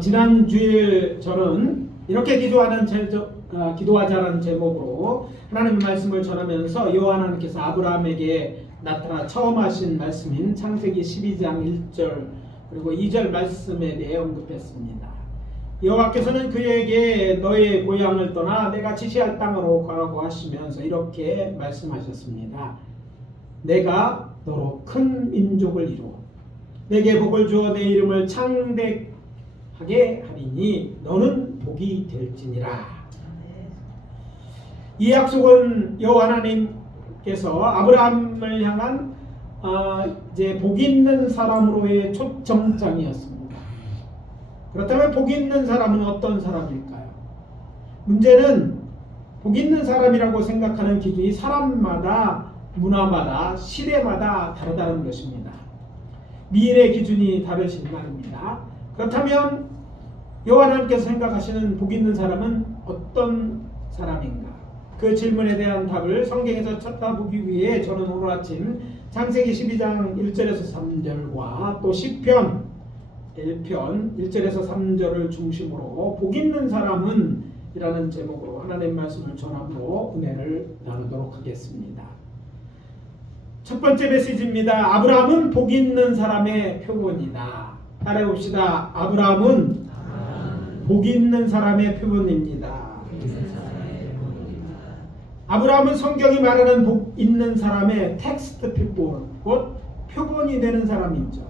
지난주에 저는 이렇게 기도하자라는 제목으로 하나님의 말씀을 전하면서 여호와 하나님께서 아브라함에게 나타나 처음 하신 말씀인 창세기 12장 1절 그리고 2절 말씀에 대해 언급했습니다. 여호와께서는 그에게 너의 고향을 떠나 내가 지시할 땅으로 가라고 하시면서 이렇게 말씀하셨습니다. 내가 너로 큰 민족을 이루어 내게 복을 주어 내 이름을 창대하게 하리니 너는 복이 될지니라. 이 약속은 여호와 하나님께서 아브라함을 향한 이제 복 있는 사람으로의 초점장이었습니다. 그렇다면 복 있는 사람은 어떤 사람일까요? 문제는 복 있는 사람이라고 생각하는 기준이 사람마다 문화마다 시대마다 다르다는 것입니다. 미인의 기준이 다르신 말입니다. 그렇다면 여호와 하나님께서 생각하시는 복 있는 사람은 어떤 사람인가? 그 질문에 대한 답을 성경에서 찾아보기 위해 저는 오늘 아침 창세기 12장 1절에서 3절과 또 시편 1편 1절에서 3절을 중심으로 복 있는 사람은 이라는 제목으로 하나님의 말씀을 전함으로 은혜를 나누도록 하겠습니다. 첫 번째 메시지입니다. 아브라함은 복 있는 사람의 표본이다. 따라해봅시다. 아브라함은 복 있는 사람의 표본입니다. 아브라함은 성경이 말하는 복 있는 사람의 텍스트 표본, 곧 표본이 되는 사람이죠.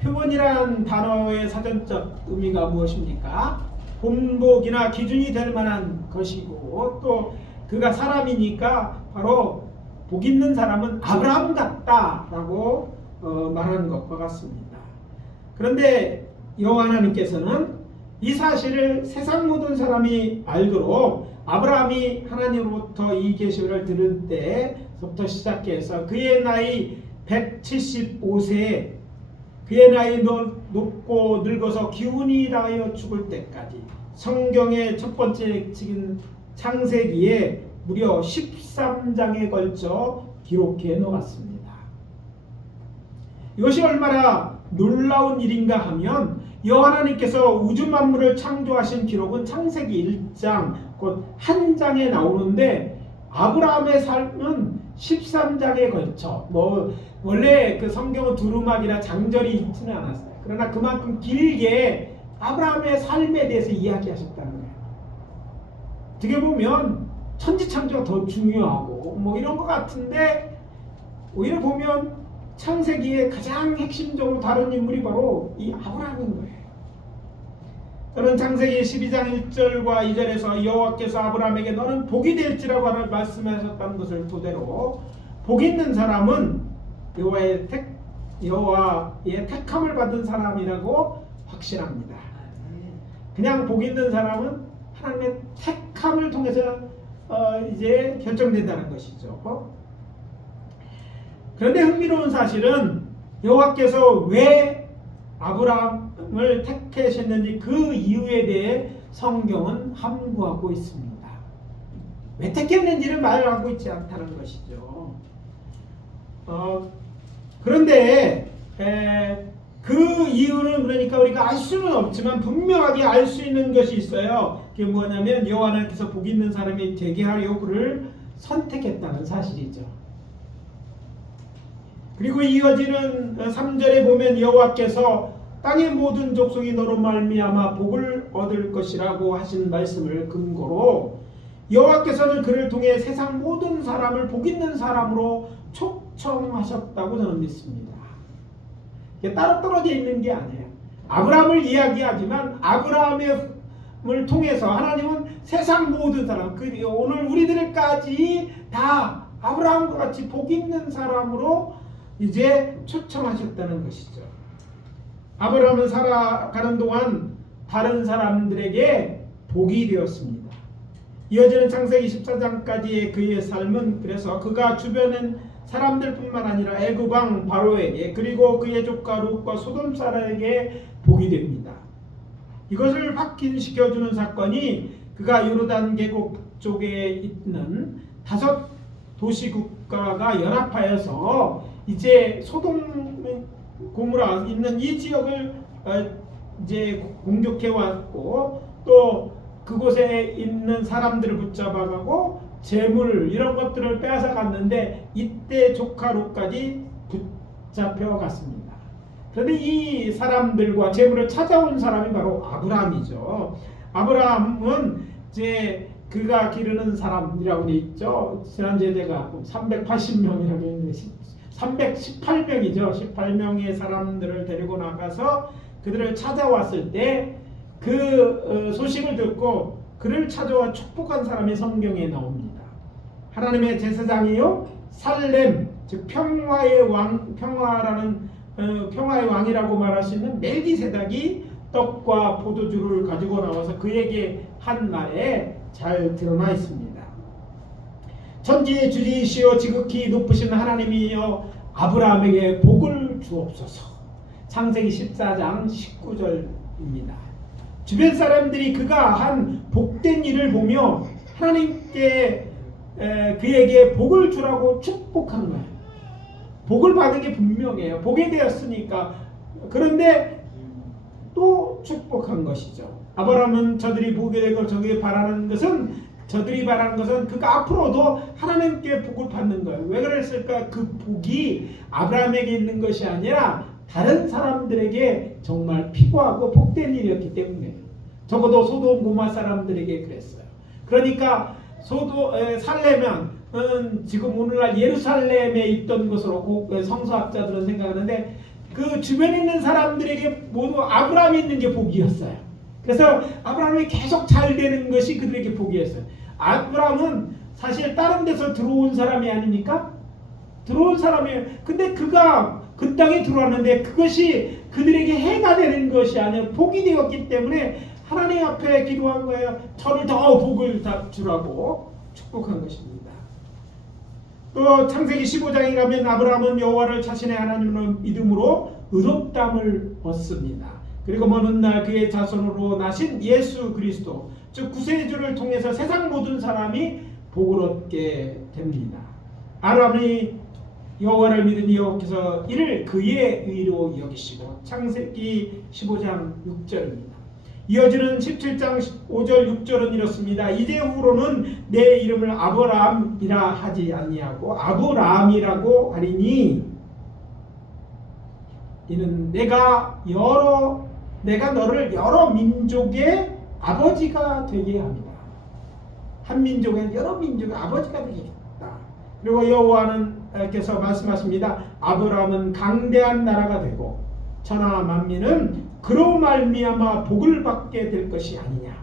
표본이란 단어의 사전적 의미가 무엇입니까? 본보기나 기준이 될 만한 것이고 또 그가 사람이니까 바로 복 있는 사람은 아브라함 같다라고 말하는 것과 같습니다. 그런데 여호와 하나님께서는 이 사실을 세상 모든 사람이 알도록 아브라함이 하나님으로부터 이 계시를 들을 때부터 시작해서 그의 나이 175세 그의 나이 높고 늙어서 기운이 다하여 죽을 때까지 성경의 첫 번째 책인 창세기에 무려 13장에 걸쳐 기록해 놓았습니다. 이것이 얼마나 놀라운 일인가 하면 여호와 하나님께서 우주 만물을 창조하신 기록은 창세기 1장 곧 한 장에 나오는데 아브라함의 삶은 13장에 걸쳐 원래 그 성경은 두루마기나 장절이 있지는 않았어요. 그러나 그만큼 길게 아브라함의 삶에 대해서 이야기하셨다는 거예요. 어떻게 보면 천지창조가 더 중요하고 이런 것 같은데 오히려 보면 창세기의 가장 핵심적으로 다룬 인물이 바로 이 아브라함인 거예요. 저는 창세기 12장 1절과 2절에서 여호와께서 아브라함에게 너는 복이 될지라고 말씀하셨다는 것을 토대로 복 있는 사람은 여호와의 택함을 받은 사람이라고 확신합니다. 그냥 복 있는 사람은 하나님의 택함을 통해서 이제 결정된다는 것이죠. 그런데 흥미로운 사실은 여호와께서 왜 아브라함을 택하셨는지 그 이유에 대해 성경은 함구하고 있습니다. 왜 택했는지를 말하고 있지 않다는 것이죠. 그런데 그 이유는 그러니까 우리가 알 수는 없지만 분명하게 알 수 있는 것이 있어요. 그게 뭐냐면 여호와 하나님께서 복 있는 사람이 되게 하려 그를 선택했다는 사실이죠. 그리고 이어지는 3절에 보면 여호와께서 땅의 모든 족속이 너로 말미암아 복을 얻을 것이라고 하신 말씀을 근거로 여호와께서는 그를 통해 세상 모든 사람을 복 있는 사람으로 초청하셨다고 저는 믿습니다. 이게 따로 떨어져 있는 게 아니에요. 아브라함을 이야기하지만 아브라함을 통해서 하나님은 세상 모든 사람, 오늘 우리들까지 다 아브라함과 같이 복 있는 사람으로 이제 초청하셨다는 것이죠. 아브라함은 살아가는 동안 다른 사람들에게 복이 되었습니다. 이어지는 창세기 14장까지의 그의 삶은 그래서 그가 주변은 사람들뿐만 아니라 애굽 왕 바로에게 그리고 그의 조카 룻과 소돔 사람에게 복이 됩니다. 이것을 확인시켜주는 사건이 그가 요르단 계곡 쪽에 있는 5 도시 국가가 연합하여서 이제 소돔 고모라 있는 이 지역을 이제 공격해 왔고 또 그곳에 있는 사람들을 붙잡아가고 재물 이런 것들을 빼앗아 갔는데 이때 조카 롯까지 붙잡혀갔습니다. 그런데 이 사람들과 재물을 찾아온 사람이 바로 아브라함이죠. 아브라함은 이제 그가 기르는 사람이라고 돼 있죠. 지난주에 제가 380명이라고 했는데 318명이죠. 18명의 사람들을 데리고 나가서 그들을 찾아왔을 때 그 소식을 듣고 그를 찾아와 축복한 사람이 성경에 나옵니다. 하나님의 제사장이요 살렘 즉 평화의 왕, 평화라는 평화의 왕이라고 말할 수 있는 멜기세덱이 떡과 포도주를 가지고 나와서 그에게 한 말에 잘 드러나 있습니다. 천지의 주지이시여 지극히 높으신 하나님이여 아브라함에게 복을 주옵소서. 창세기 14장 19절입니다. 주변 사람들이 그가 한 복된 일을 보며 하나님께 그에게 복을 주라고 축복한 거예요. 복을 받은 게 분명해요. 복이 되었으니까. 그런데 또 축복한 것이죠. 아브라함은 저들이 보게 되고 저들이 바라는 것은 그가 앞으로도 하나님께 복을 받는 거예요. 왜 그랬을까? 그 복이 아브라함에게 있는 것이 아니라 다른 사람들에게 정말 피고하고 복된 일이었기 때문에 적어도 소돔 고모라 사람들에게 그랬어요. 그러니까 살렘은 지금 오늘날 예루살렘에 있던 것으로 성서학자들은 생각하는데 그 주변에 있는 사람들에게 모두 아브라함이 있는 게 복이었어요. 그래서 아브라함이 계속 잘 되는 것이 그들에게 복이었어요. 아브라함은 사실 다른 데서 들어온 사람이 아닙니까? 들어온 사람이에요. 근데 그가 그 땅에 들어왔는데 그것이 그들에게 해가 되는 것이 아니라 복이 되었기 때문에 하나님 앞에 기도한 거예요. 저를 더 복을 주라고 축복한 것입니다. 또 창세기 15장에 가면 아브라함은 여호와를 자신의 하나님으로 믿음으로 의롭다함을 얻습니다. 그리고 먼 날 그의 자손으로 나신 예수 그리스도 즉 구세주를 통해서 세상 모든 사람이 복을 얻게 됩니다. 아브라함이 여호와를 믿은 여호와께서 이를 그의 의로 여기시고 창세기 15장 6절입니다. 이어지는 17장 5절 6절은 이렇습니다. 이제후로는 내 이름을 아브라함이라 하지 아니하고 아브라함이라고 하리니 이는 내가 너를 여러 민족의 아버지가 되게 합니다. 한 민족의 여러 민족의 아버지가 되겠다. 그리고 여호와께서 말씀하십니다. 아브라함은 강대한 나라가 되고 천하 만민은 그로 말미암아 복을 받게 될 것이 아니냐.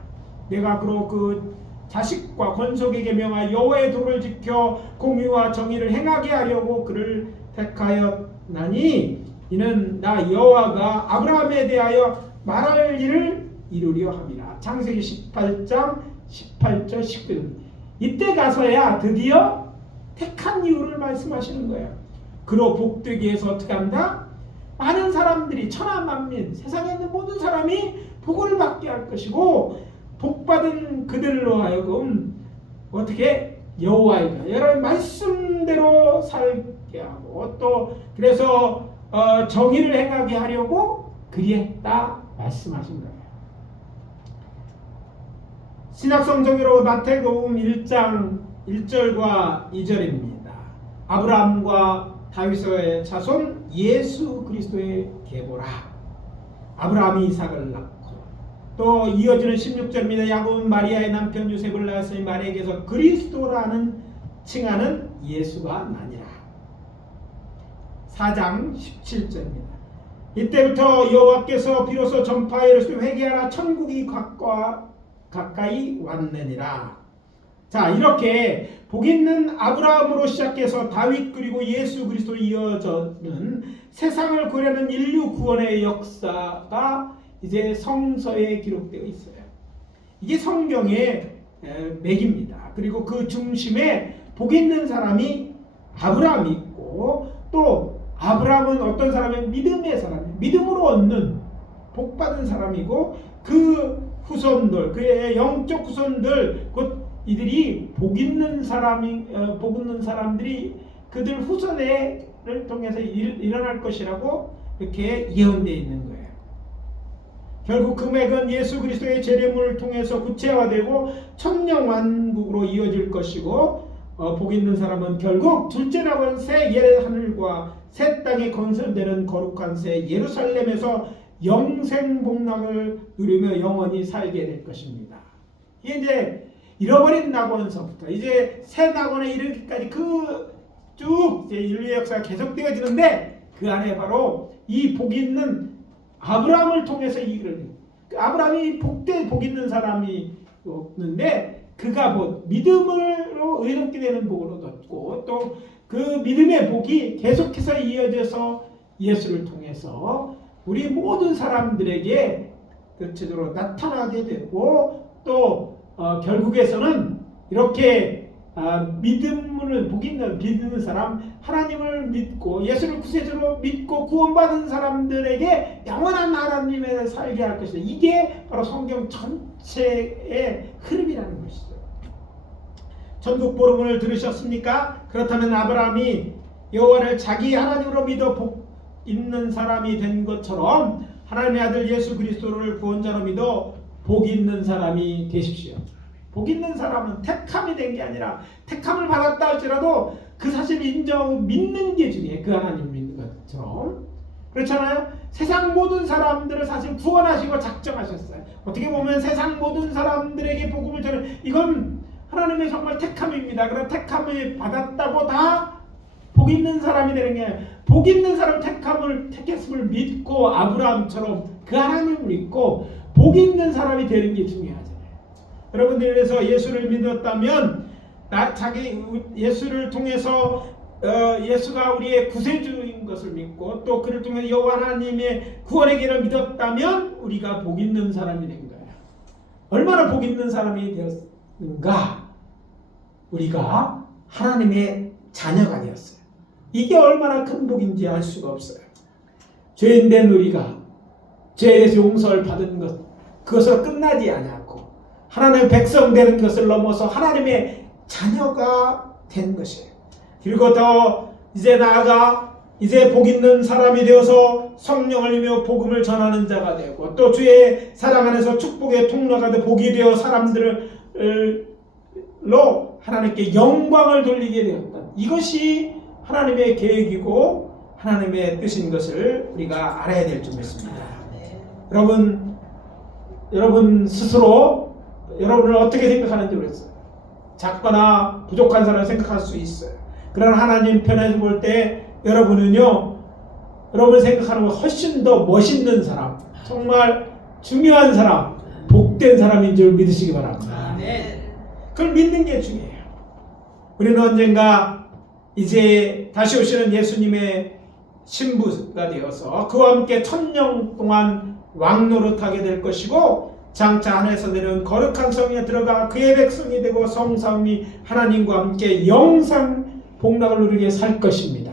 내가 그로 그 자식과 권속에게 명하여 여호와의 도를 지켜 공의와 정의를 행하게 하려고 그를 택하였나니 이는 나 여호와가 아브라함에 대하여 말할 일을 이루려 함이라. 창세기 18장 18절 19절. 이때 가서야 드디어 택한 이유를 말씀하시는 거예요. 그로 복되기 위해서 어떻게 한다? 많은 사람들이 천하 만민 세상에 있는 모든 사람이 복을 받게 할 것이고 복받은 그들로 하여금 어떻게 여호와의 여러 말씀대로 살게 하고 또 그래서 정의를 행하게 하려고 그리했다 말씀하신 거예요. 신약성경으로 마태복음 1장 1절과 2절입니다. 아브라함과 다윗의 자손 예수 그리스도의 계보라. 아브라함이 이삭을 낳고 또 이어지는 16절입니다. 야곱은 마리아의 남편 요셉을 낳았으니 마리아에게서 그리스도라는 칭하는 예수가 나니라. 4장 17절입니다. 이때부터 여호와께서 비로소 전파하여 이르시되 회개하라 천국이 가까이 왔느니라. 자, 이렇게 복 있는 아브라함으로 시작해서 다윗 그리고 예수 그리스도로 이어져는 세상을 구하는 인류 구원의 역사가 이제 성서에 기록되어 있어요. 이게 성경의 맥입니다. 그리고 그 중심에 복 있는 사람이 아브라함이 있고 또 아브라함은 어떤 사람이에요? 믿음의 사람이에요. 믿음으로 얻는 복받은 사람이고 그 후손들, 그의 영적 후손들 곧 이들이 복 있는 사람들이 그들 후손을 통해서 일어날 것이라고 이렇게 예언되어 있는 거예요. 결국 금액은 예수 그리스도의 재림을 통해서 구체화되고 천년왕국으로 이어질 것이고 복 있는 사람은 결국 둘째라고 새 하늘과 새 땅이 건설되는 거룩한 새 예루살렘에서 영생 복락을 누리며 영원히 살게 될 것입니다. 이게 이제 잃어버린 낙원서부터 이제 새 낙원에 이르기까지 쭉 인류의 역사가 계속되어지는데 그 안에 바로 이 복 있는 아브라함을 통해서 이르는 아브라함이 복 있는 사람이 없는데 그가 믿음으로 의롭게 되는 복을 얻었고 또 그 믿음의 복이 계속해서 이어져서 예수를 통해서 우리 모든 사람들에게 구체적으로 나타나게 되고 또 결국에서는 이렇게 믿음을 복 있는 믿는 사람 하나님을 믿고 예수를 구세주로 믿고 구원받은 사람들에게 영원한 하나님의 살게 할 것이다. 이게 바로 성경 전체의 흐름이라는 것이죠. 전국 보름을 들으셨습니까? 그렇다면 아브라함이 여호와를 자기 하나님으로 믿어 복 있는 사람이 된 것처럼 하나님의 아들 예수 그리스도를 구원자로 믿어 복 있는 사람이 되십시오. 복 있는 사람은 택함이 된 게 아니라 택함을 받았다 할지라도 그 사실을 믿는 게 중요해. 그 하나님 믿는 것처럼. 그렇잖아요. 세상 모든 사람들을 사실 구원하시고 작정하셨어요. 어떻게 보면 세상 모든 사람들에게 복음을 전해 이건 하나님의 정말 택함입니다. 그럼 택함을 받았다고 다 복 있는 사람이 되는 게 아니라 복 있는 사람 택했음을 믿고 아브라함처럼 그 하나님을 믿고 복 있는 사람이 되는 게 중요하잖아요. 여러분들이 그래서 예수를 믿었다면 예수를 통해서 예수가 우리의 구세주인 것을 믿고 또 그를 통해 여호와 하나님의 구원의 길을 믿었다면 우리가 복 있는 사람이 된 거예요. 얼마나 복 있는 사람이 되었는가? 우리가 하나님의 자녀가 되었어요. 이게 얼마나 큰 복인지 알 수가 없어요. 죄인된 우리가 죄에서 용서를 받은 것 그것으로 끝나지 않았고 하나님의 백성 되는 것을 넘어서 하나님의 자녀가 된 것이에요. 그리고 더 이제 나아가 이제 복 있는 사람이 되어서 성령을 이며 복음을 전하는 자가 되고 또 주의 사랑 안에서 축복의 통로가 되 복이 되어 사람들로 하나님께 영광을 돌리게 되었다. 이것이 하나님의 계획이고 하나님의 뜻인 것을 우리가 알아야 될 줄 믿습니다. 여러분 스스로 여러분을 어떻게 생각하는지 모르겠어요. 작거나 부족한 사람을 생각할 수 있어요. 그러나 하나님 편에서 볼 때 여러분은요, 여러분 생각하는 것 훨씬 더 멋있는 사람, 정말 중요한 사람, 복된 사람인 줄 믿으시기 바랍니다. 그걸 믿는 게 중요해요. 우리는 언젠가 이제 다시 오시는 예수님의 신부가 되어서 그와 함께 천년 동안 왕노릇하게 될 것이고 장차 하늘에서 내려온 거룩한 성에 들어가 그의 백성이 되고 성삼위 하나님과 함께 영상 복락을 누리게 살 것입니다.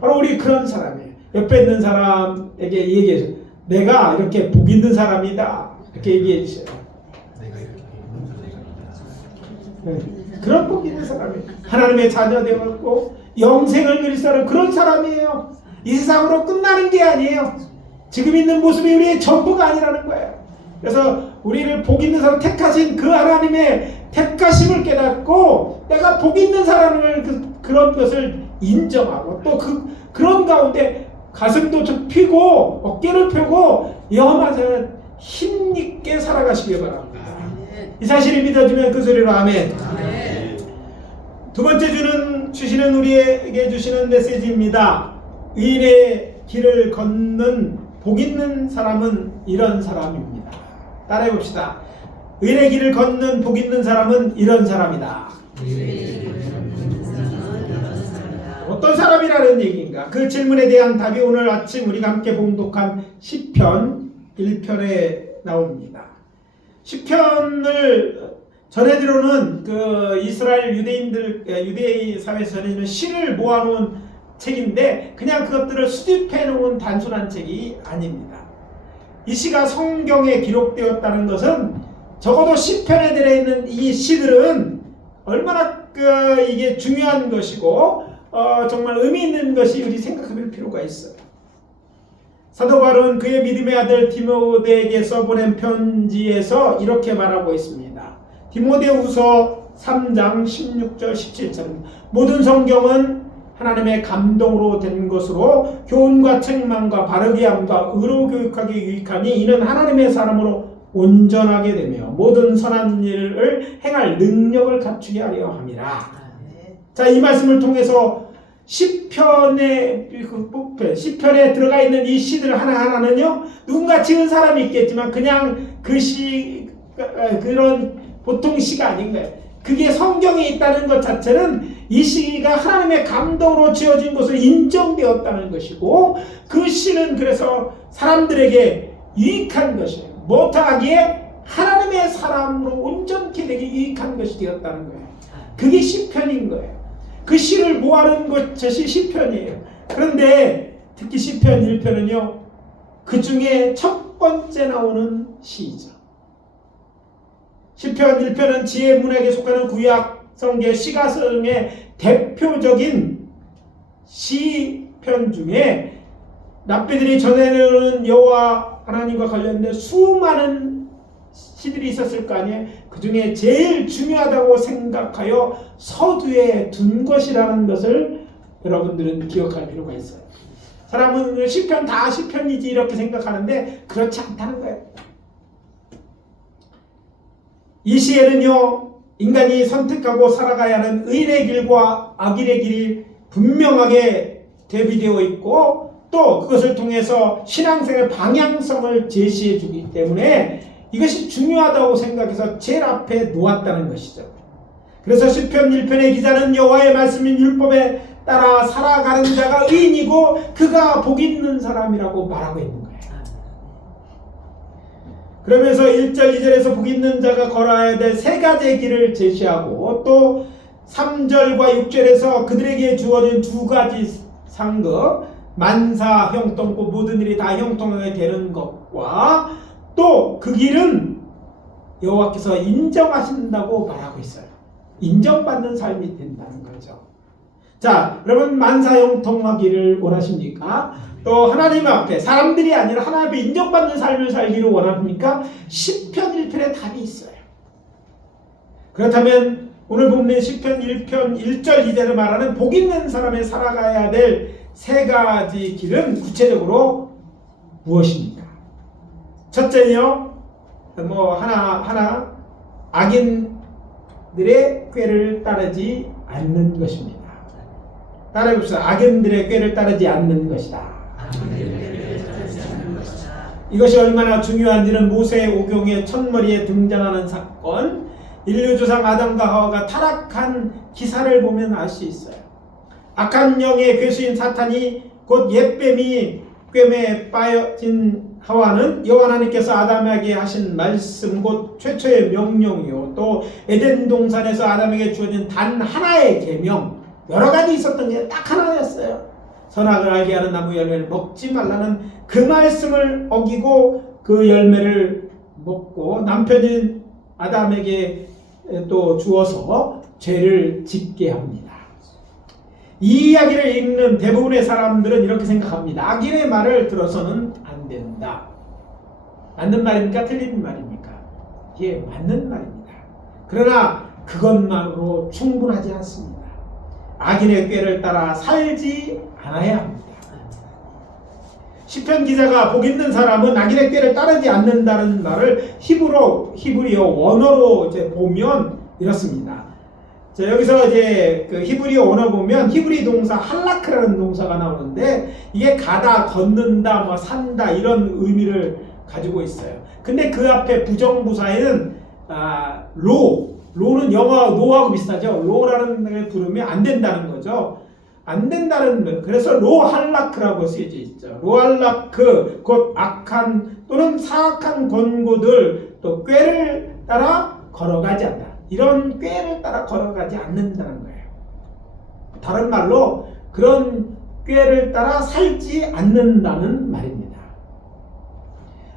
바로 우리 그런 사람이에요. 옆에 있는 사람에게 얘기해 주세요. 내가 이렇게 복 있는 사람이다. 이렇게 얘기해 주세요. 네. 그런 복 있는 사람이에요. 하나님의 자녀 되었고 영생을 누릴 사람 그런 사람이에요. 이 세상으로 끝나는 게 아니에요. 지금 있는 모습이 우리의 전부가 아니라는 거예요. 그래서 우리를 복 있는 사람 택하신 그 하나님의 택하심을 깨닫고 내가 복 있는 사람을 그런 것을 인정하고 또 그런 가운데 가슴도 좀 펴고 어깨를 펴고 영험하셔서 힘있게 살아가시기 바랍니다. 이 사실을 믿어주면 그 소리로 아멘. 두 번째 주시는 우리에게 주시는 메시지입니다. 의인의 길을 걷는 복 있는 사람은 이런 사람입니다. 따라해 봅시다. 의인의 길을 걷는 복 있는 사람은 이런 사람이다. 어떤 사람이라는 얘기인가? 그 질문에 대한 답이 오늘 아침 우리가 함께 봉독한 시편 1편에 나옵니다. 시편을 전해들어오는 그 이스라엘 유대인 사회에서 전해지는 시를 모아놓은 책인데 그냥 그것들을 수집해 놓은 단순한 책이 아닙니다. 이 시가 성경에 기록되었다는 것은 적어도 시편에 들어있는 이 시들은 얼마나 이게 중요한 것이고 정말 의미 있는 것이 우리 생각해볼 필요가 있어요. 사도 바울은 그의 믿음의 아들 디모데에게 써보낸 편지에서 이렇게 말하고 있습니다. 디모데후서 3장 16절 17절 모든 성경은 하나님의 감동으로 된 것으로 교훈과 책망과 바르게 함과 의로 교육하기 유익하니 이는 하나님의 사람으로 온전하게 되며 모든 선한 일을 행할 능력을 갖추게 하려 함이라. 자, 이 말씀을 통해서 시편에 들어가 있는 이 시들 하나하나는요, 누군가 지은 사람이 있겠지만 그냥 그런 보통 시가 아닌 거예요. 그게 성경에 있다는 것 자체는 이 시가 하나님의 감동으로 지어진 것으로 인정되었다는 것이고, 그 시는 그래서 사람들에게 유익한 것이에요. 못하기에 하나님의 사람으로 온전케 되게 유익한 것이 되었다는 거예요. 그게 시편인 거예요. 그 시를 모아놓은 것이 시편이에요. 그런데 특히 시편 1편은요, 그 중에 첫 번째 나오는 시이죠. 시편 1편은 지혜 문학에 속하는 구약 성경 시가성의 대표적인 시편 중에 랍비들이 전해내는 여호와 하나님과 관련된 수많은 시들이 있었을 거 아니에요. 그 중에 제일 중요하다고 생각하여 서두에 둔 것이라는 것을 여러분들은 기억할 필요가 있어요. 사람은 시편 다 시편이지 이렇게 생각하는데 그렇지 않다는 거예요. 이 시에는요, 인간이 선택하고 살아가야 하는 의의 길과 악의 길이 분명하게 대비되어 있고, 또 그것을 통해서 신앙생활의 방향성을 제시해 주기 때문에 이것이 중요하다고 생각해서 제일 앞에 놓았다는 것이죠. 그래서 시편 1편의 기자는 여호와의 말씀인 율법에 따라 살아가는 자가 의인이고 그가 복 있는 사람이라고 말하고 있는 거예요. 그러면서 1절 2절에서 복 있는 자가 걸어야 될 세 가지의 길을 제시하고, 또 3절과 6절에서 그들에게 주어진 두 가지 상급, 만사 형통고 모든 일이 다 형통하게 되는 것과, 또 그 길은 여호와께서 인정하신다고 말하고 있어요. 인정받는 삶이 된다는 거죠. 자, 여러분 만사 형통하기를 원하십니까? 또 하나님 앞에, 사람들이 아니라 하나님 앞에 인정받는 삶을 살기를 원합니까? 시편 1편에 답이 있어요. 그렇다면 오늘 본문의 시편 1편 1절 2절을 말하는 복 있는 사람의 살아가야 될 세 가지 길은 구체적으로 무엇입니까? 첫째는요, 하나 악인들의 꾀를 따르지 않는 것입니다. 따라해봅시다. 악인들의 꾀를 따르지 않는 것이다. 이것이 얼마나 중요한지는 모세의 오경의 첫머리에 등장하는 사건, 인류조상 아담과 하와가 타락한 기사를 보면 알 수 있어요. 악한 영의 괴수인 사탄이 곧 옛뱀이 꿰매에 빠진 하와는 여호와 하나님께서 아담에게 하신 말씀 곧 최초의 명령이요, 또 에덴 동산에서 아담에게 주어진 단 하나의 계명, 여러 가지 있었던 게 딱 하나였어요. 선악을 알게 하는 나무 열매를 먹지 말라는 그 말씀을 어기고 그 열매를 먹고 남편인 아담에게 또 주어서 죄를 짓게 합니다. 이 이야기를 읽는 대부분의 사람들은 이렇게 생각합니다. 악인의 말을 들어서는 안 된다. 맞는 말입니까? 틀린 말입니까? 이게 맞는 말입니다. 그러나 그것만으로 충분하지 않습니다. 악인의 꾀를 따라 살지 않아야 합니다. 시편 기자가 복 있는 사람은 악인의 꾀를 따르지 않는다는 말을 히브리어 원어로 이제 보면 이렇습니다. 자, 여기서 이제 그 히브리어 원어 보면 히브리 동사 할라크라는 동사가 나오는데, 이게 가다, 걷는다, 산다 이런 의미를 가지고 있어요. 근데 그 앞에 부정부사에는 로는 영어 노하고 비슷하죠. 로라는 걸 부르면 안 된다는 거죠. 안 된다는, 그래서 로할라크라고 쓰여져 있죠. 로할라크, 곧 악한 또는 사악한 권고들, 또 꾀를 따라 걸어가지 않는다. 이런 꾀를 따라 걸어가지 않는다는 거예요. 다른 말로 그런 꾀를 따라 살지 않는다는 말입니다.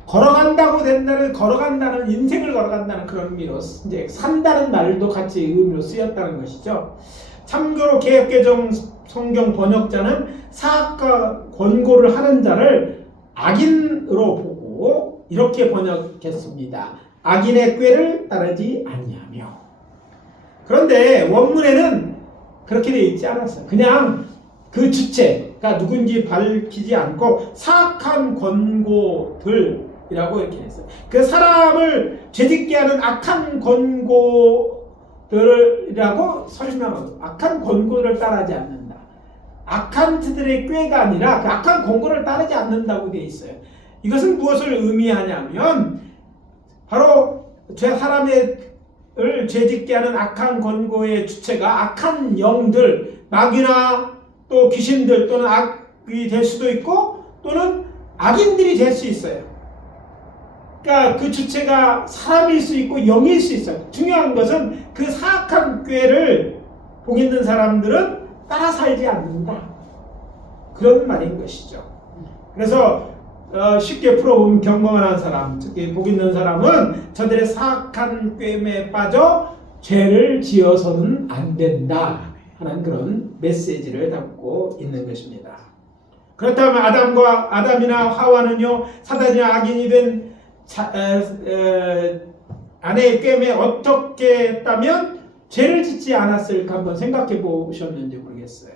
걸어간다고 된다는, 걸어간다는, 인생을 걸어간다는 그런 의미로 이제 산다는 말도 같이 의미로 쓰였다는 것이죠. 참고로 개역개정 성경 번역자는 사악과 권고를 하는 자를 악인으로 보고 이렇게 번역했습니다. 악인의 꾀를 따르지 아니하며. 그런데 원문에는 그렇게 되어 있지 않았어요. 그냥 그 주체가 누군지 밝히지 않고 사악한 권고들이라고 이렇게 했어요. 그 사람을 죄짓게 하는 악한 권고들이라고 설명하고, 악한 권고를 따르지 않는다. 악한 자들의 꾀가 아니라 그 악한 권고를 따르지 않는다고 되어 있어요. 이것은 무엇을 의미하냐면 바로 사람을 죄짓게 하는 악한 권고의 주체가 악한 영들, 마귀나 또 귀신들 또는 악이 될 수도 있고 또는 악인들이 될 수 있어요. 그러니까 그 주체가 사람일 수 있고 영일 수 있어요. 중요한 것은 그 사악한 꾀를 복 있는 사람들은 따라 살지 않는다. 그런 말인 것이죠. 그래서 쉽게 풀어보면 경건한 사람, 특히 복 있는 사람은 저들의 사악한 꾀에 빠져 죄를 지어서는 안 된다 하는 그런 메시지를 담고 있는 것입니다. 그렇다면 아담이나 하와는요, 사단이나 악인이 된 아내의 꾀에 어떻게 했다면 죄를 짓지 않았을까 한번 생각해 보셨는지 모르겠어요.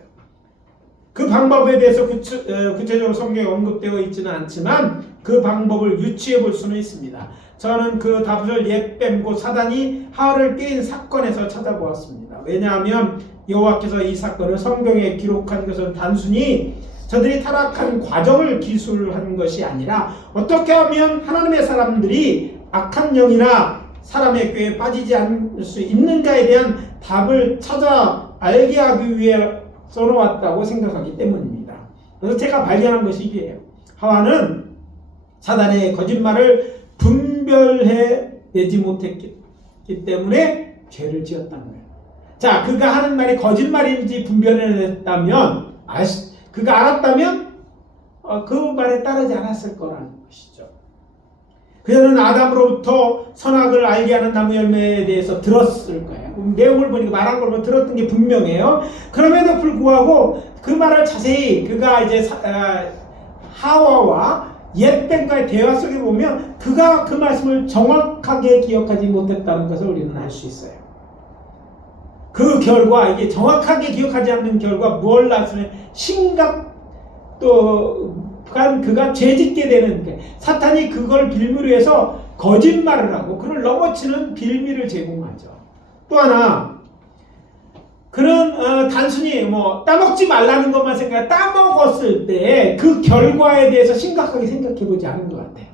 그 방법에 대해서 구체적으로 성경에 언급되어 있지는 않지만 그 방법을 유추해 볼 수는 있습니다. 저는 그 답을 옛뱀고 사단이 하와를 꾀인 사건에서 찾아보았습니다. 왜냐하면 여호와께서 이 사건을 성경에 기록한 것은 단순히 저들이 타락한 과정을 기술한 것이 아니라 어떻게 하면 하나님의 사람들이 악한 영이나 사람의 꾀에 빠지지 않을 수 있는가에 대한 답을 찾아 알게 하기 위해 써놓았다고 생각하기 때문입니다. 그래서 제가 발견한 것이 이게요. 하와는 사단의 거짓말을 분별해내지 못했기 때문에 죄를 지었다는 거예요. 자, 그가 하는 말이 거짓말인지 분별해냈다면, 그가 알았다면 그 말에 따르지 않았을 거라는 것이죠. 그녀는 아담으로부터 선악을 알게 하는 나무 열매에 대해서 들었을 거예요. 내용을 보니까 말한 걸 보면 들었던 게 분명해요. 그럼에도 불구하고 그 말을 자세히 그가 이제 하와와 옛뱀과의 대화 속에 보면 그가 그 말씀을 정확하게 기억하지 못했다는 것을 우리는 알 수 있어요. 그 결과, 이게 정확하게 기억하지 않는 결과 뭘 낳았으면 그가 죄짓게 되는, 사탄이 그걸 빌미로 해서 거짓말을 하고 그를 넘어치는 빌미를 제공하죠. 또 하나, 그는 단순히 따먹지 말라는 것만 생각해 따먹었을 때 그 결과에 대해서 심각하게 생각해 보지 않은 것 같아요.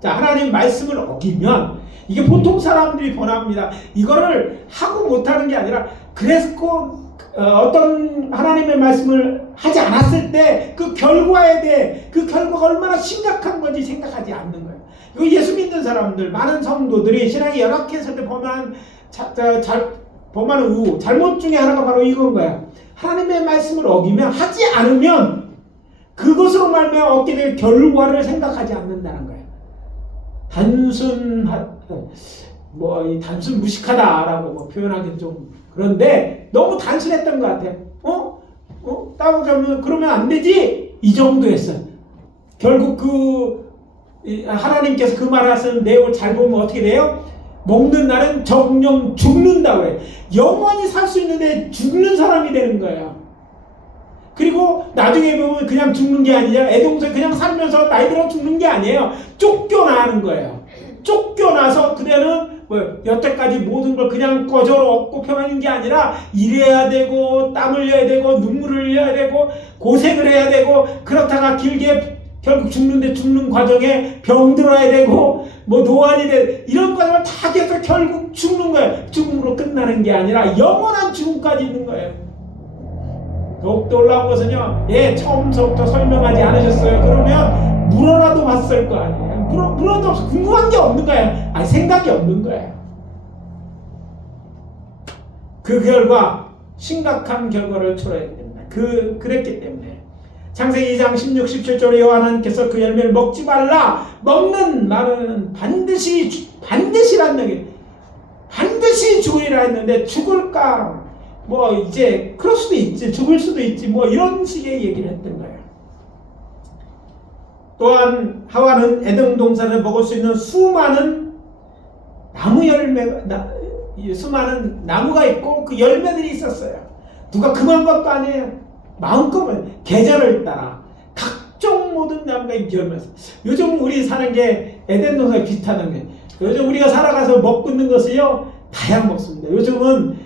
자, 하나님 말씀을 어기면 이게 보통 사람들이 권합니다. 이거를 하고 못하는 게 아니라 그래서 어떤 하나님의 말씀을 하지 않았을 때 그 결과에 대해 그 결과가 얼마나 심각한 건지 생각하지 않는 거예요. 이거 예수 믿는 사람들, 많은 성도들이 신앙이 열악했을 때 범하는 잘못 중에 하나가 바로 이건 거야. 하나님의 말씀을 어기면, 하지 않으면 그것으로 말미암아 얻게 될 결과를 생각하지 않는다는 거예요. 단순 무식하다라고 표현하기는 좀 그런데 너무 단순했던 것 같아요. 따먹자면 그러면 안 되지, 이 정도였어요. 결국 하나님께서 그 말하신 내용을 잘 보면 어떻게 돼요? 먹는 날은 정령 죽는다고 해요. 영원히 살 수 있는데 죽는 사람이 되는 거예요. 그리고 나중에 보면 그냥 죽는 게 아니라 애동생 그냥 살면서 나이 들어 죽는 게 아니에요. 쫓겨나는 거예요. 쫓겨나서 그대는 여태까지 모든 걸 그냥 거저로 얻고 평하는 게 아니라 일해야 되고 땀 흘려야 되고 눈물을 흘려야 되고 고생을 해야 되고, 그렇다가 길게 결국 죽는 과정에 병들어야 되고 노안이 되고 이런 과정을 다 계속 결국 죽는 거예요. 죽음으로 끝나는 게 아니라 영원한 죽음까지 있는 거예요. 더욱더 놀라운 것은요, 처음부터 설명하지 않으셨어요. 그러면 물어라도 봤을 거 아니에요. 물어도 없어. 궁금한 게 없는 거예요. 생각이 없는 거예요. 그 결과 심각한 결과를 초래하게 됩니다. 그랬기 때문에 창세기 2장 16, 17절에 여호와께서 그 열매를 먹지 말라. 먹는 말은 반드시란 얘기, 반드시 죽으리라 했는데 죽을까? 이제 그럴 수도 있지, 죽을 수도 있지, 이런 식의 얘기를 했던 거예요. 또한 하와는 에덴 동산을 먹을 수 있는 수많은 수많은 나무가 있고 그 열매들이 있었어요. 누가 그만 것도 아니에요. 마음껏 계절을 따라 각종 모든 나무가 열매였어요. 요즘 우리 사는 게 에덴 동산에 비슷하다는 게, 요즘 우리가 살아가서 먹고 있는 것을요 다양 먹습니다. 요즘은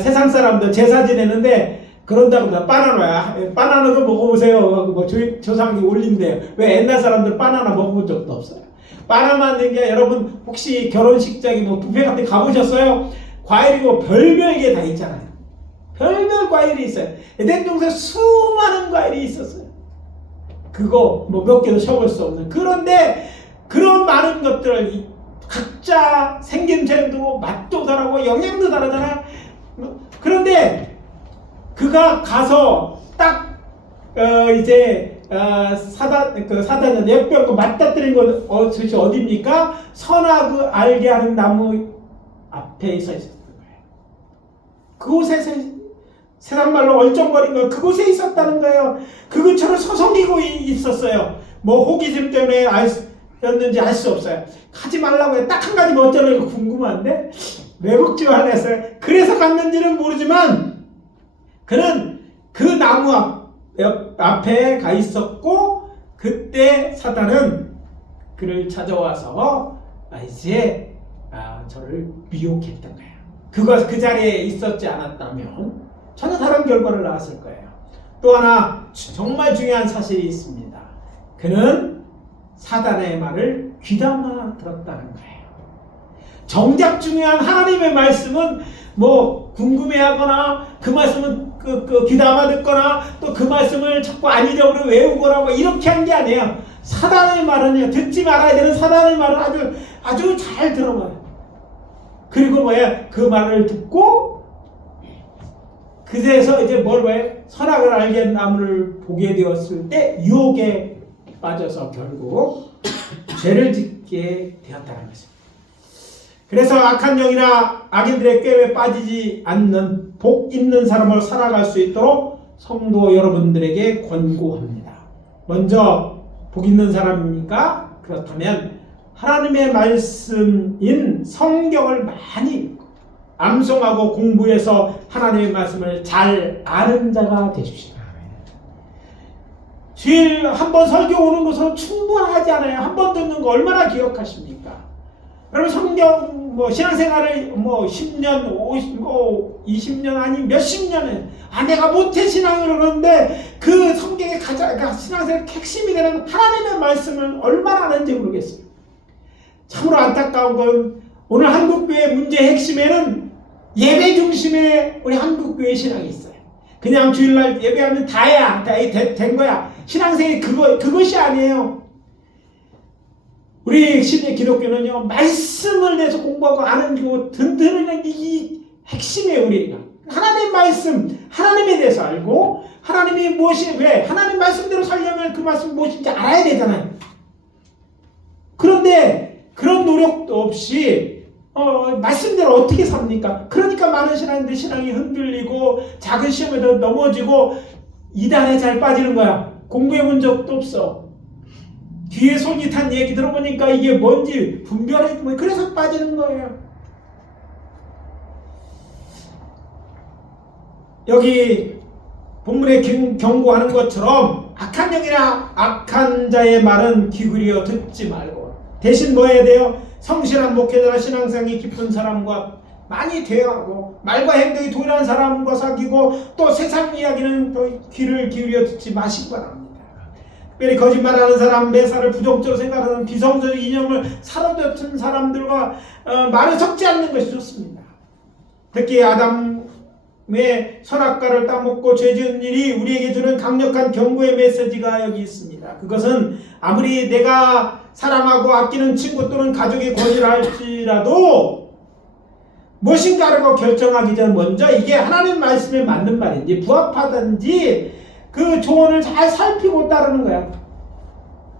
세상 사람들 제사 지내는데 그런다고 바나나야. 바나나도 먹어보세요. 뭐 조상이 올린대요. 왜 옛날 사람들 바나나 먹어본 적도 없어요. 바나나 만든 게, 여러분 혹시 결혼식장이 뭐 뷔페 같은 데 가보셨어요? 과일이 뭐 별별 게 다 있잖아요. 별별 과일이 있어요. 에덴 동산에 수많은 과일이 있었어요. 그거 뭐 몇 개도 쳐볼 수 없는. 그런데 그런 많은 것들을 각자 생김새도 맛도 다르고 영양도 다르잖아요. 그런데 그가 가서 딱 사단 예병 맞닥뜨린 건 도대체 어디입니까? 선악을 알게 하는 나무 앞에 서 있었던 거예요. 그곳에 세상 말로 얼쩡거린 거 그곳에 있었다는 거예요. 그것처럼 서성이고 있었어요. 뭐 호기심 때문에 였는지 알 수 없어요. 가지 말라고 해. 딱 한 가지 뭐 어쩌려고 궁금한데 왜 먹지 말랬어요. 그래서 갔는지는 모르지만 그는 그 나무 앞에 가 있었고, 그때 사단은 그를 찾아와서 이제 저를 미혹했던 거예요. 그가 그 자리에 있었지 않았다면 전혀 다른 결과를 낳았을 거예요. 또 하나 정말 중요한 사실이 있습니다. 그는 사단의 말을 귀담아 들었다는 거예요. 정작 중요한 하나님의 말씀은 뭐 궁금해하거나 그 말씀은 귀담아 듣거나 또 그 말씀을 자꾸 안일적으로 외우거나 뭐 이렇게 한 게 아니에요. 사단의 말은요, 듣지 말아야 되는 사단의 말은 아주 잘 들어봐요. 그리고 그 말을 듣고 그제서 이제 선악을 알게 한 나무를 보게 되었을 때 유혹에 빠져서 결국 죄를 짓게 되었다는 것입니다. 그래서 악한 영이나 악인들의 꾀에 빠지지 않는 복 있는 사람으로 살아갈 수 있도록 성도 여러분들에게 권고합니다. 먼저 복 있는 사람입니까? 그렇다면 하나님의 말씀인 성경을 많이 읽고 암송하고 공부해서 하나님의 말씀을 잘 아는 자가 되십시오. 주일 한 번 설교 오는 것으로 충분하지 않아요. 한 번 듣는 거 얼마나 기억하십니까? 여러분 성경 신앙생활을 10년, 20년 아니 몇십 년을 내가 모태 신앙을 그러는데 그 성경의 신앙생활 핵심이 되는 하나님의 말씀을 얼마나 아는지 모르겠어요. 참으로 안타까운 건 오늘 한국교회 문제의 핵심에는 예배 중심의 우리 한국교회 신앙이 있어요. 그냥 주일날 예배하면 다야, 된 거야. 신앙생활이 그것이 아니에요. 우리 신의 기독교는요, 말씀을 내서 공부하고 아는 거 든든한 이 핵심이에요. 우리가 하나님 말씀, 하나님에 대해서 알고 하나님이 무엇이 왜 하나님 말씀대로 살려면 그 말씀이 무엇인지 알아야 되잖아요. 그런데 그런 노력도 없이 말씀대로 어떻게 삽니까? 그러니까 많은 신앙인들 신앙이 흔들리고 작은 시험에도 넘어지고 이단에 잘 빠지는 거야. 공부해 본 적도 없어. 뒤에 손이 탄 얘기 들어보니까 이게 뭔지 분별해 주면 그래서 빠지는 거예요. 여기 본문에 경고하는 것처럼 악한 영이나 악한 자의 말은 기울여 듣지 말고 대신 뭐 해야 돼요? 성실한 목회자나 신앙생활이 깊은 사람과 많이 대화하고 말과 행동이 동일한 사람과 사귀고 또 세상 이야기는 또 귀를 기울여 듣지 마시기 바랍니다. 특별히 거짓말하는 사람, 매사를 부정적으로 생각하는 비성적인 이념을 사로잡은 사람들과 말을 섞지 않는 것이 좋습니다. 특히 아담의 선악과를 따먹고 죄지은 일이 우리에게 주는 강력한 경고의 메시지가 여기 있습니다. 그것은 아무리 내가 사랑하고 아끼는 친구 또는 가족의 권유를 할지라도 무엇인가를 결정하기 전 먼저 이게 하나님 말씀에 맞는 말인지 부합하든지 그 조언을 잘 살피고 따르는 거야.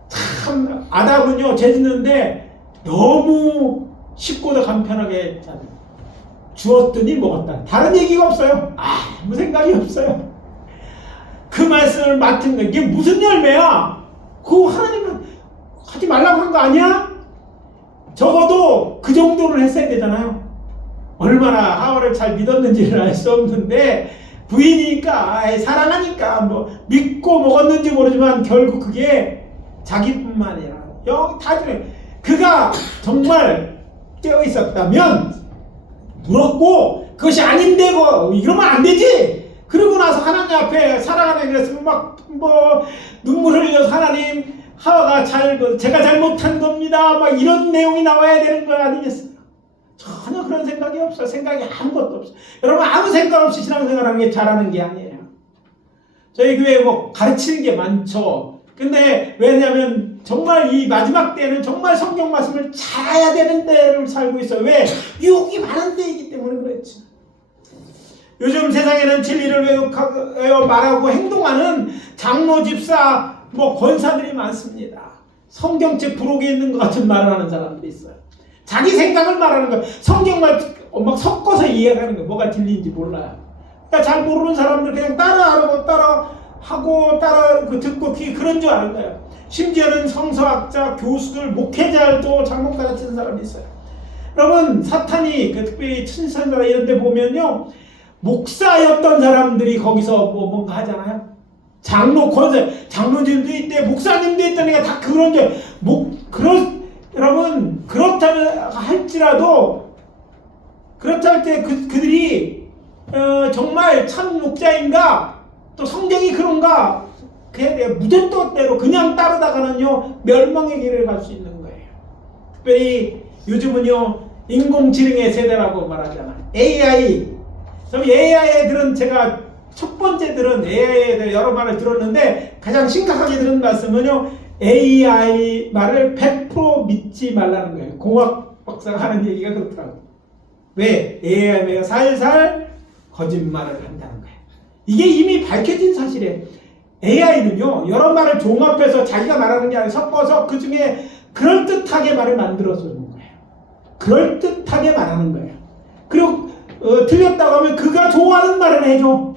참 아담은요 죄 짓는데 너무 쉽고도 간편하게 주었더니 먹었다. 다른 얘기가 없어요. 아무 생각이 없어요. 그 말씀을 맡은 거 이게 무슨 열매야? 그 하나님은 하지 말라고 한 거 아니야? 적어도 그 정도를 했어야 되잖아요. 얼마나 하와를 잘 믿었는지를 알 수 없는데 부인이니까 사랑하니까 뭐 믿고 먹었는지 모르지만 결국 그게 자기뿐만 아니라 다 그래. 그가 정말 깨어 있었다면 물었고 그것이 아닌데 이러면 안 되지. 그러고 나서 하나님 앞에 사랑하는 그랬으면 막 뭐 눈물 흘려서 하나님 하와가 제가 잘못한 겁니다 막 이런 내용이 나와야 되는 거 아니겠어요? 전혀 그런 생각이 없어. 생각이 아무것도 없어. 여러분 아무 생각 없이 신앙생활하는 게 잘하는 게 아니에요. 저희 교회에 뭐 가르치는 게 많죠. 근데 왜냐면 정말 이 마지막 때는 정말 성경 말씀을 잘해야 되는 때를 살고 있어요. 왜? 유혹이 많은 때이기 때문에 그렇지. 요즘 세상에는 진리를 왜곡하여 말하고 행동하는 장로, 집사, 뭐 권사들이 많습니다. 성경책 부록에 있는 것 같은 말을 하는 사람들이 있어요. 자기 생각을 말하는 거예요. 성경만 막 섞어서 이해하는 거예요. 뭐가 진리인지 몰라요. 그러니까 잘 모르는 사람들 그냥 따라하고 듣고 그런 줄 아는 거예요. 심지어는 성서학자, 교수들, 목회자들도 잘못 가르치는 사람이 있어요. 여러분 사탄이 특별히 친선사 이런 데 보면요 목사였던 사람들이 거기서 뭔가 하잖아요. 장로, 권사, 장로님도 있대, 목사님도 있다니까 다 그런데 여러분 그렇다 할지라도 그렇다 할 때 그들이 정말 참 목자인가 또 성경이 그런가 그냥 무덤대로 그냥 따르다가는요 멸망의 길을 갈 수 있는 거예요. 특별히 요즘은요 인공지능의 세대라고 말하잖아요. AI. AI애들은 제가 첫 번째 들은 AI에 대해 여러 말을 들었는데 가장 심각하게 들은 말씀은요 AI 말을 100% 믿지 말라는 거예요. 공학 박사가 하는 얘기가 그렇더라고요. 왜? AI가 살살 거짓말을 한다는 거예요. 이게 이미 밝혀진 사실이에요. AI는요 여러 말을 종합해서 자기가 말하는 게 아니라 섞어서 그 중에 그럴듯하게 말을 만들어서 주는 거예요. 그럴듯하게 말하는 거예요. 그리고 틀렸다고 하면 그가 좋아하는 말을 해줘.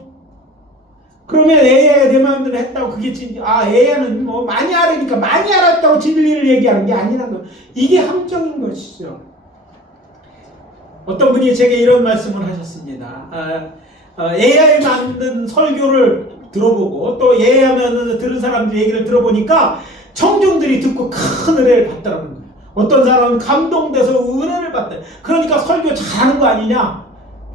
그러면 AI가 내 마음대로 했다고 그게 진짜 AI는 뭐 많이 알으니까 많이 알았다고 진리를 얘기하는 게 아니라는 거예요. 이게 함정인 것이죠. 어떤 분이 제게 이런 말씀을 하셨습니다. AI 만든 설교를 들어보고 또 AI 하면 들은 사람들 얘기를 들어보니까 청중들이 듣고 큰 은혜를 받더라는 거예요. 어떤 사람은 감동돼서 은혜를 받대. 그러니까 설교 잘하는 거 아니냐?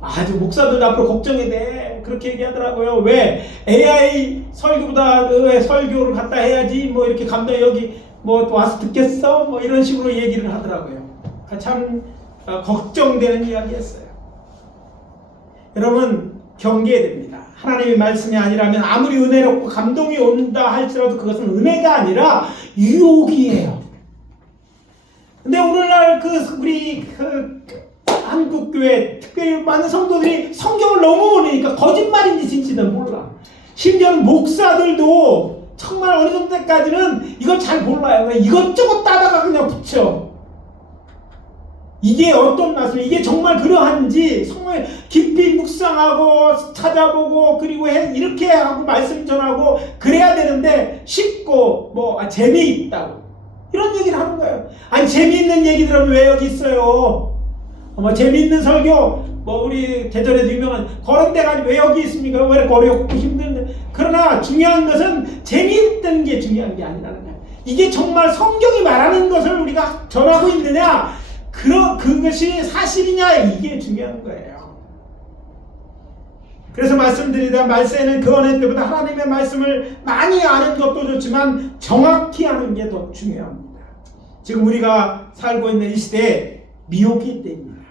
아주 목사들 앞으로 걱정이 돼. 그렇게 얘기하더라고요. 왜? AI 설교보다 설교를 갖다 해야지 뭐 이렇게 감동 여기 뭐 또 와서 듣겠어? 뭐 이런 식으로 얘기를 하더라고요. 참 걱정되는 이야기였어요. 여러분 경계해야 됩니다. 하나님의 말씀이 아니라면 아무리 은혜롭고 감동이 온다 할지라도 그것은 은혜가 아니라 유혹이에요. 근데 오늘날 우리 한국교회 특별히 많은 성도들이 성경을 너무 모르니까 거짓말인지 진실은 몰라. 심지어는 목사들도 정말 어느 정도 때까지는 이걸 잘 몰라요. 이것저것 따다가 그냥 붙여. 이게 어떤 말씀, 이게 정말 그러한지 정말 깊이 묵상하고 찾아보고 그리고 이렇게 하고 말씀 전하고 그래야 되는데 쉽고 재미있다고 이런 얘기를 하는 거예요. 아니 재미있는 얘기 들으면 왜 여기 있어요? 재미있는 설교 우리 대전에도 유명한 거론대가 왜 여기 있습니까? 왜 어렵고 힘든데. 그러나 중요한 것은 재미있는 게 중요한 게 아니라는 거예요. 이게 정말 성경이 말하는 것을 우리가 전하고 있느냐 그것이 사실이냐 이게 중요한 거예요. 그래서 말씀드리다 말세는 그 어느 때보다 하나님의 말씀을 많이 아는 것도 좋지만 정확히 아는 게 더 중요합니다. 지금 우리가 살고 있는 이 시대에 미혹이 때입니다.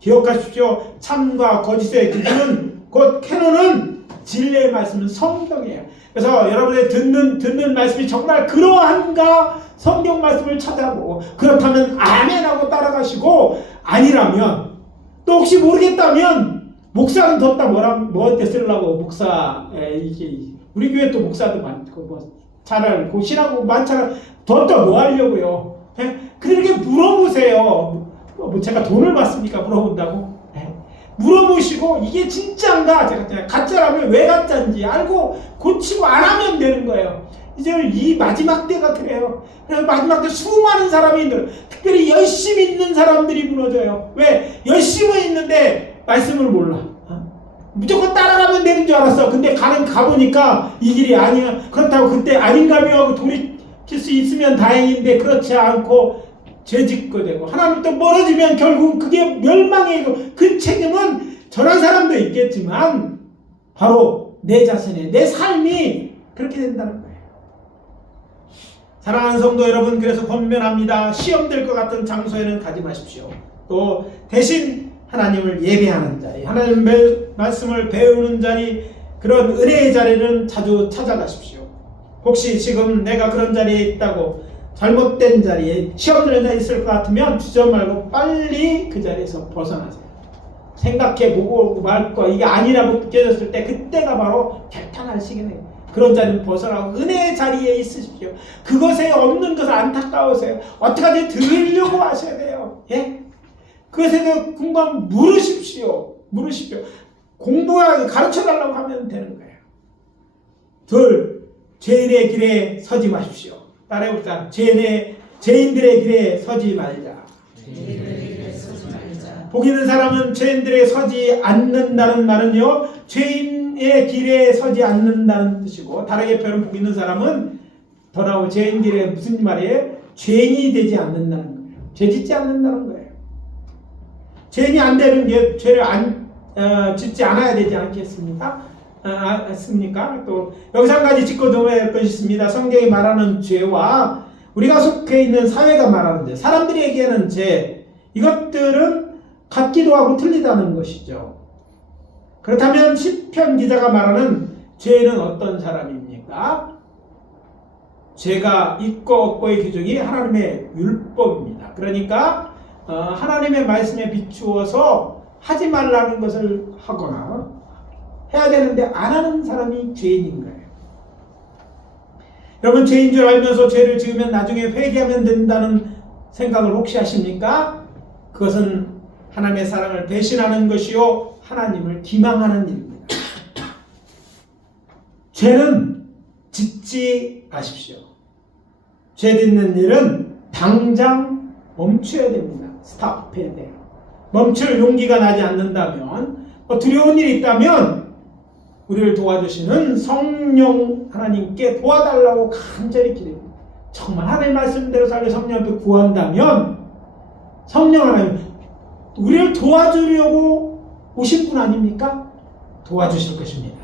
기억하십시오. 참과 거짓의 기준은 곧 캐논은 진리의 말씀은 성경이에요. 그래서 여러분의 듣는 말씀이 정말 그러한가 성경 말씀을 찾아보고 그렇다면 아멘하고 따라가시고 아니라면 또 혹시 모르겠다면 목사는 뒀다 뭐한테 쓰려고 목사 이게 우리 교회 또 목사도 많고 잘 알고 신하고 많잖아. 뒀다 뭐 하려고요? 근데 이렇게 물어보세요. 제가 돈을 받습니까? 물어본다고? 물어보시고 이게 진짜인가? 제가 가짜라면 왜 가짜인지 알고 고치고 안 하면 되는 거예요. 이제 이 마지막 때가 그래요. 그래서 마지막 때 수많은 사람이 있는, 특별히 열심히 있는 사람들이 무너져요. 왜? 열심히 있는데 말씀을 몰라. 무조건 따라가면 되는 줄 알았어. 근데 가보니까 이 길이 아니야. 그렇다고 그때 아닌가며 하고 돌이킬 수 있으면 다행인데 그렇지 않고 죄짓고 되고 하나님부터 멀어지면 결국 그게 멸망이고, 그 책임은 저런 사람도 있겠지만 바로 내 자신의, 내 삶이 그렇게 된다는 거예요. 사랑하는 성도 여러분, 그래서 권면합니다. 시험될 것 같은 장소에는 가지 마십시오. 또 대신 하나님을 예배하는 자리, 하나님의 말씀을 배우는 자리, 그런 은혜의 자리는 자주 찾아가십시오. 혹시 지금 내가 그런 자리에 있다고, 잘못된 자리에, 시험되는 자리에 있을 것 같으면 주저 말고 빨리 그 자리에서 벗어나세요. 생각해보고 말 거, 이게 아니라고 느껴졌을 때 그때가 바로 결단할 시기네요. 그런 자리는 벗어나고 은혜의 자리에 있으십시오. 그것에 없는 것을 안타까우세요. 어떻게든 들으려고 하셔야 돼요. 예? 그것에 대해 궁금하면 물으십시오. 공부하고 가르쳐달라고 하면 되는 거예요. 둘, 죄인의 길에 서지 마십시오. 따라해봅시다. 죄인들의 길에 서지 말자. 복 있는 사람은 죄인들에 서지 않는다는 말은요, 죄인의 길에 서지 않는다는 뜻이고, 다르게 표현하면 복 있는 사람은 더 나오고, 죄인 길에 무슨 말이에요? 죄인이 되지 않는다는 거예요. 죄 짓지 않는다는 거예요. 죄인이 안 되는 게 죄를 짓지 않아야 되지 않겠습니까? 또 여기서 한 가지 짚고 넘어야 할 것이 있습니다. 성경이 말하는 죄와 우리가 속해 있는 사회가 말하는 죄, 사람들이 얘기하는 죄, 이것들은 같기도 하고 틀리다는 것이죠. 그렇다면 시편 기자가 말하는 죄는 어떤 사람입니까? 죄가 있고 없고의 규정이 하나님의 율법입니다. 그러니까 하나님의 말씀에 비추어서 하지 말라는 것을 하거나 해야 되는데 안 하는 사람이 죄인인 거예요. 여러분, 죄인 줄 알면서 죄를 지으면 나중에 회개하면 된다는 생각을 혹시 하십니까? 그것은 하나님의 사랑을 배신하는 것이요, 하나님을 기망하는 일입니다. 죄는 짓지 마십시오. 죄 짓는 일은 당장 멈춰야 됩니다. 스탑해야 돼요. 멈출 용기가 나지 않는다면, 두려운 일이 있다면 우리를 도와주시는 성령 하나님께 도와달라고 간절히 기도합니다. 정말 하나님 말씀대로 살려 성령한테 구한다면 성령 하나님 우리를 도와주려고 오신 분 아닙니까? 도와주실 것입니다.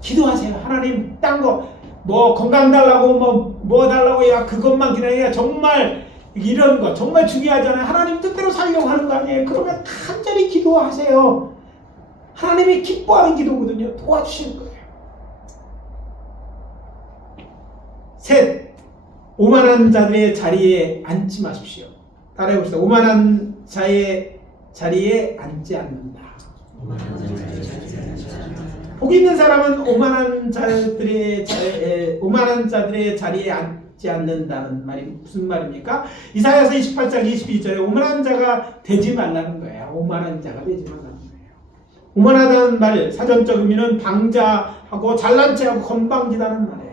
기도하세요. 하나님, 딴 거 뭐 건강 달라고 뭐 달라고 야 그것만 기다려야 정말 이런 거 정말 중요하잖아요. 하나님 뜻대로 살려고 하는 거 아니에요. 그러면 간절히 기도하세요. 하나님이 기뻐하는 기도거든요. 도와주실 거예요. 셋, 오만한 자들의 자리에 앉지 마십시오. 따라해봅시다. 오만한 자의 자리에 앉지 않는다. 복 있는 사람은 오만한 자들의 자리에 앉지 않는다는 말이 무슨 말입니까? 이사야서 28장 22절에 오만한 자가 되지 말라는 거예요. 오만한 자가 되지 말라는 거예요. 오만하다는 말 사전적 의미는 방자하고 잘난 체하고 건방지다는 말이에요.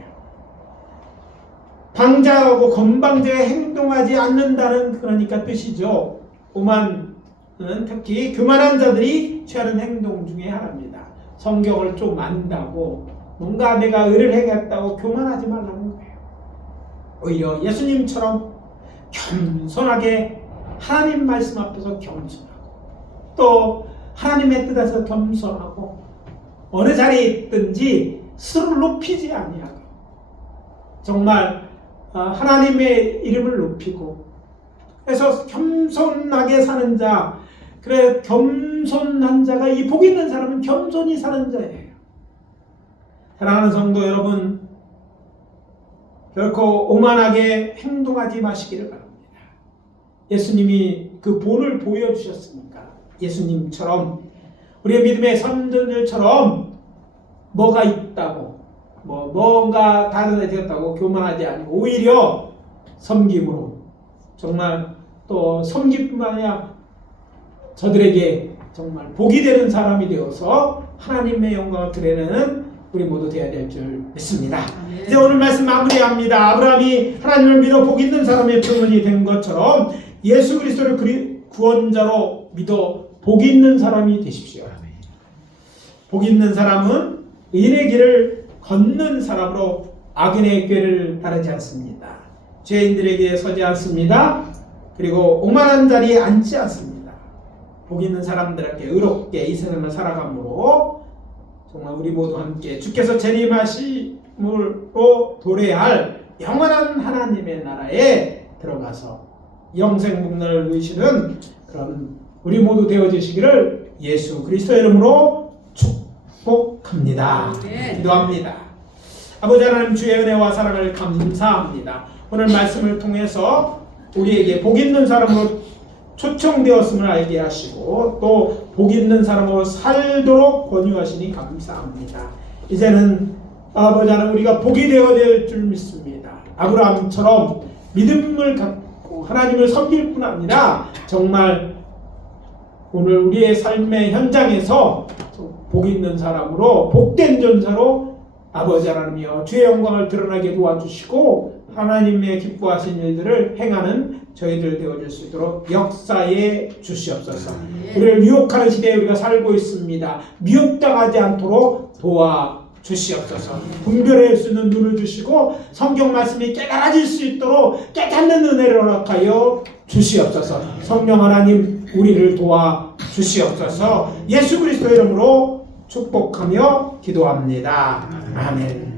방자하고 건방지게 행동하지 않는다는 그러니까 뜻이죠. 오만은 특히 교만한 자들이 취하는 행동 중에 하나입니다. 성경을 좀 안다고 뭔가 내가 의를 해야겠다고 교만하지 말라는 거예요. 오히려 예수님처럼 겸손하게 하나님 말씀 앞에서 겸손하고 또 하나님의 뜻에서 겸손하고 어느 자리에 있든지 스스로를 높이지 아니하고 정말 하나님의 이름을 높이고 그래서 겸손하게 사는 자, 그래 겸손한 자가 이 복 있는 사람은 겸손히 사는 자예요. 사랑하는 성도 여러분, 결코 오만하게 행동하지 마시기를 바랍니다. 예수님이 그 본을 보여주셨으니까 예수님처럼 우리의 믿음의 선전들처럼 뭐가 있다고 뭔가 다른 데 되었다고 교만하지 않고 오히려 섬김으로 정말 또 섬김뿐만 아니라 저들에게 정말 복이 되는 사람이 되어서 하나님의 영광을 드러내는 우리 모두 되어야 될 줄 믿습니다. 이제 오늘 말씀 마무리합니다. 아브라함이 하나님을 믿어 복 있는 사람의 표본이 된 것처럼 예수 그리스도를 구원자로 믿어 복 있는 사람이 되십시오. 복 있는 사람은 의인의 길을 걷는 사람으로 악인의 꾀를 따르지 않습니다. 죄인들에게 서지 않습니다. 그리고 오만한 자리에 앉지 않습니다. 복 있는 사람들에게 의롭게 이 세상을 살아감으로 정말 우리 모두 함께 주께서 재림하심으로 도래할 영원한 하나님의 나라에 들어가서 영생복락을 누리시는 그런 우리 모두 되어지시기를 예수 그리스도의 이름으로 축복합니다. 기도합니다. 아버지 하나님, 주의 은혜와 사랑을 감사합니다. 오늘 말씀을 통해서 우리에게 복 있는 사람으로 초청되었음을 알게 하시고 또 복 있는 사람으로 살도록 권유하시니 감사합니다. 이제는 아버지 하나님, 우리가 복이 되어야 될 줄 믿습니다. 아브라함처럼 믿음을 갖고 하나님을 섬길 뿐 아니라 정말 오늘 우리의 삶의 현장에서 복 있는 사람으로 복된 전사로 아버지 하나님이여 주의 영광을 드러나게 도와주시고 하나님의 기뻐하신 일들을 행하는 저희들 되어줄 수 있도록 역사에 주시옵소서. 우리를 미혹하는 시대에 우리가 살고 있습니다. 미혹당하지 않도록 도와주시옵소서. 분별할 수 있는 눈을 주시고 성경 말씀이 깨달아질 수 있도록 깨닫는 은혜를 허락하여 주시옵소서. 성령 하나님, 우리를 도와주시옵소서. 예수 그리스도의 이름으로 축복하며 기도합니다. 아멘.